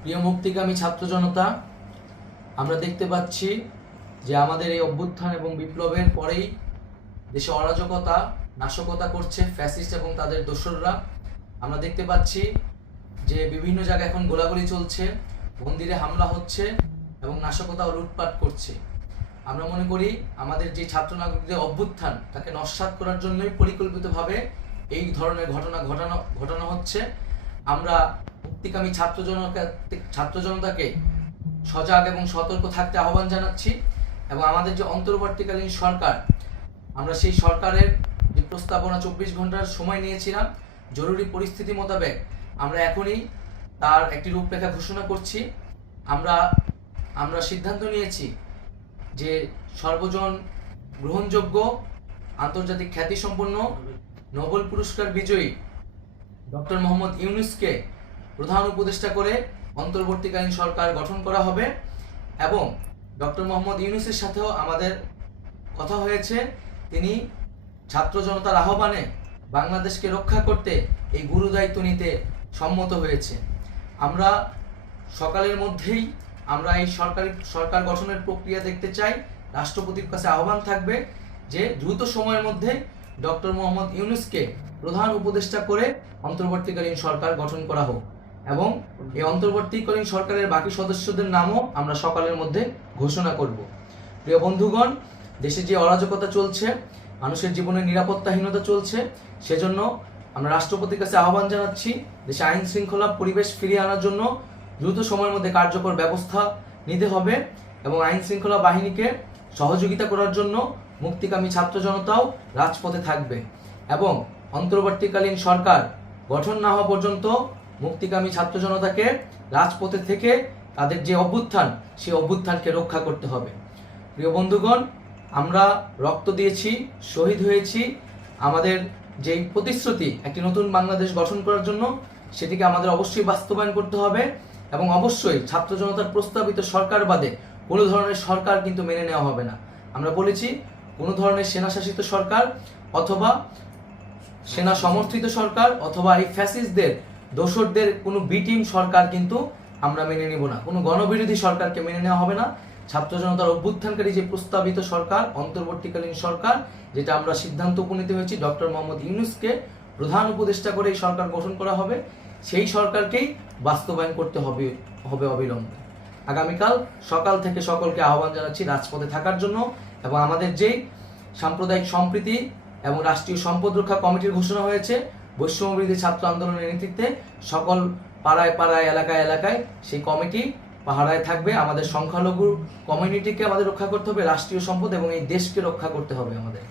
প্রিয় মুক্তিকামী ছাত্র জনতা, আমরা দেখতে পাচ্ছি যে আমাদের এই অভ্যুত্থান এবং বিপ্লবের পরেই দেশে অরাজকতা নাশকতা করছে ফ্যাসিস্ট এবং তাদের দোসররা। আমরা দেখতে পাচ্ছি যে বিভিন্ন জায়গায় এখন গোলাগুলি চলছে, মন্দিরে হামলা হচ্ছে এবং নাশকতা ও লুটপাট করছে। আমরা মনে করি আমাদের যে ছাত্র নাগরিকদের অভ্যুত্থান তাকে নস্যাৎ করার জন্যই পরিকল্পিতভাবে এই ধরনের ঘটনা ঘটানো হচ্ছে। আমরা মুক্তিকামী ছাত্র জনতাকে সজাগ এবং সতর্ক থাকতে আহ্বান জানাচ্ছি এবং আমাদের যে অন্তর্বর্তীকালীন সরকার, আমরা সেই সরকারের যে প্রস্তাবনা 24 ঘন্টার সময় নিয়েছিলাম, জরুরি পরিস্থিতি মোতাবেক আমরা এখনই তার একটি রূপরেখা ঘোষণা করছি। আমরা সিদ্ধান্ত নিয়েছি যে সর্বজন গ্রহণযোগ্য আন্তর্জাতিক খ্যাতিসম্পন্ন নোবেল পুরস্কার বিজয়ী ডক্টর মোহাম্মদ ইউনূসকে প্রধান উপদেষ্টা করে অন্তর্বর্তীকালীন সরকার গঠন করা হবে এবং ডক্টর মোহাম্মদ ইউনূসের সাথেও আমাদের কথা হয়েছে। তিনি ছাত্র জনতার আহ্বানে বাংলাদেশকে রক্ষা করতে এই গুরুদায়িত্ব নিতে সম্মত হয়েছে। আমরা সকালের মধ্যেই আমরা এই সরকার গঠনের প্রক্রিয়া দেখতে চাই। রাষ্ট্রপতির কাছে আহ্বান থাকবে যে দ্রুত সময়ের মধ্যে ডক্টর মোহাম্মদ ইউনূসকে প্রধান উপদেষ্টা করে অন্তর্বর্তীকালীন সরকার গঠন করা হোক এবং এই অন্তর্বর্তীকালীন সরকারের বাকি সদস্যদের নামও আমরা সকালের মধ্যে ঘোষণা করব। প্রিয় বন্ধুগণ, দেশে যে অরাজকতা চলছে, মানুষের জীবনের নিরাপত্তাহীনতা চলছে, সেজন্য আমরা রাষ্ট্রপতির কাছে আহ্বান জানাচ্ছি দেশে আইন শৃঙ্খলা পরিবেশ ফিরিয়ে আনার জন্য দ্রুত সময়ের মধ্যে কার্যকর ব্যবস্থা নিতে হবে এবং আইন শৃঙ্খলা বাহিনীকে সহযোগিতা করার জন্য মুক্তিকামী ছাত্র জনতাও রাজপথে থাকবে এবং অন্তর্বর্তীকালীন সরকার গঠন না হওয়া পর্যন্ত মুক্তিকামী ছাত্র জনতাকে রাজপথে থেকে তাদের যে অভ্যুত্থান, সেই অভ্যুত্থানকে রক্ষা করতে হবে। প্রিয় বন্ধুগণ, আমরা রক্ত দিয়েছি, শহীদ হয়েছি। আমাদের যেই প্রতিশ্রুতি একটি নতুন বাংলাদেশ গঠন করার জন্য, সেটিকে আমাদের অবশ্যই বাস্তবায়ন করতে হবে এবং অবশ্যই ছাত্র জনতার প্রস্তাবিত সরকার বাদে কোনো ধরনের সরকার কিন্তু মেনে নেওয়া হবে না। আমরা বলেছি কোনো ধরনের সেনাশাসিত সরকার অথবা সেনা সমর্থিত সরকার অথবা এই ফ্যাসিস্টদের দোসরদের কোনো বিটিম সরকার কিন্তু আমরা মেনে নেব না। কোনো গণবিরোধী সরকারকে মেনে নেওয়া হবে না। ছাত্র জনতার অভ্যুত্থানকারী যে প্রস্তাবিত সরকার, অন্তর্বর্তীকালীন সরকার, যেটা আমরা সিদ্ধান্ত উপনীত হয়েছি ডক্টর মোহাম্মদ ইউনূসকে প্রধান উপদেষ্টা করে এই সরকার গঠন করা হবে, সেই সরকারকেই বাস্তবায়ন করতে হবে অবিলম্বে। আগামীকাল সকাল থেকে সকলকে আহ্বান জানাচ্ছি রাজপথে থাকার জন্য এবং আমাদের যেই সাম্প্রদায়িক সম্প্রীতি এবং রাষ্ট্রীয় সম্পদ রক্ষা কমিটির ঘোষণা হয়েছে বৈষম্যবিরোধী ছাত্র আন্দোলনের নেতৃত্বে, সকল পাড়ায় পাড়ায় এলাকায় এলাকায় সেই কমিটি পাহারায় থাকবে। আমাদের সংখ্যালঘু কমিউনিটিকে আমাদের রক্ষা করতে হবে, রাষ্ট্রীয় সম্পদ এবং এই দেশকে রক্ষা করতে হবে আমাদের।